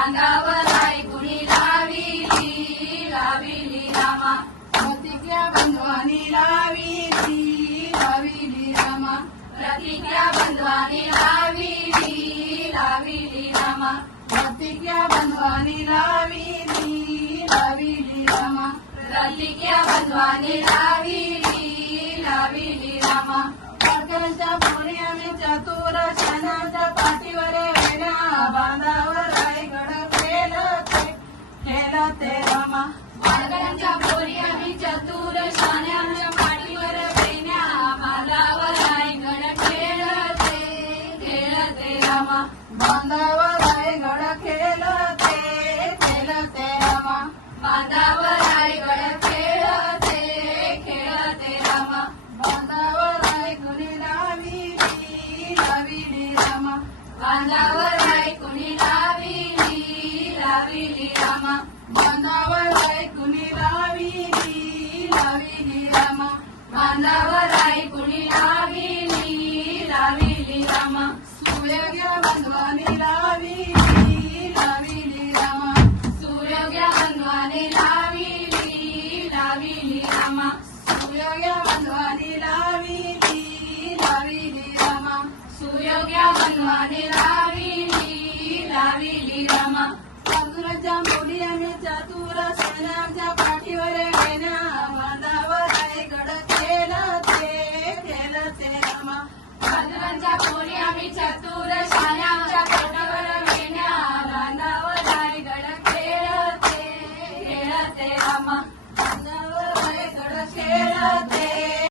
बांधावर आई कुणी लाविली लाविली रामा प्रतिज्ञा बंधवानी लाविली लाविली रामा प्रतिज्ञा बंधवानी लाविली लाविली रामा प्रतिज्ञा बंधवानी लाविली लाविली रामा प्रतिज्ञा बंधवानी लाविली लाविली रामा वारकऱ्यांच्या पोरी आम्ही चतुर शानाच्या पाठीवर वेण्या बांधावर रायगड खेळते रामा वारकऱ्यांच्या पोरी आम्ही चतुर शाण्याच्या पाठीवर वेण्या बांधावर रायगड खेळते रामा बांधावर रायगड खेळते रामा बांधावर रायगड खेळते रामा बांधावर राय कुणी लाविली लाविली रामा बांधावर राय कुणी लाविली लाविली रामा बांधावर राय कुणी लाविली लाविली रामा बांधावर राय कुणी लाविली लाविली रामा सूर्यग्या बंधवानी लाविली लाविली रामा सूर्योग्या बंधवाने लाविली लाविली रामा सूर्यग्या बंधवानी लाविली लाविली रामा सूर्योग्या बंधवाने लाविली लाविली रामा अर्जुनाच्या मुली आम्ही चतुर सेनाच्या पाठीवर वेण्या बांधावर रायगड खेळते रामा बांधवांच्या पोरी आम्ही चतुर शाण्याच्या पाठीवर वेण्या बांधावर रायगड खेळते रामा बांधावर रायगड खेळते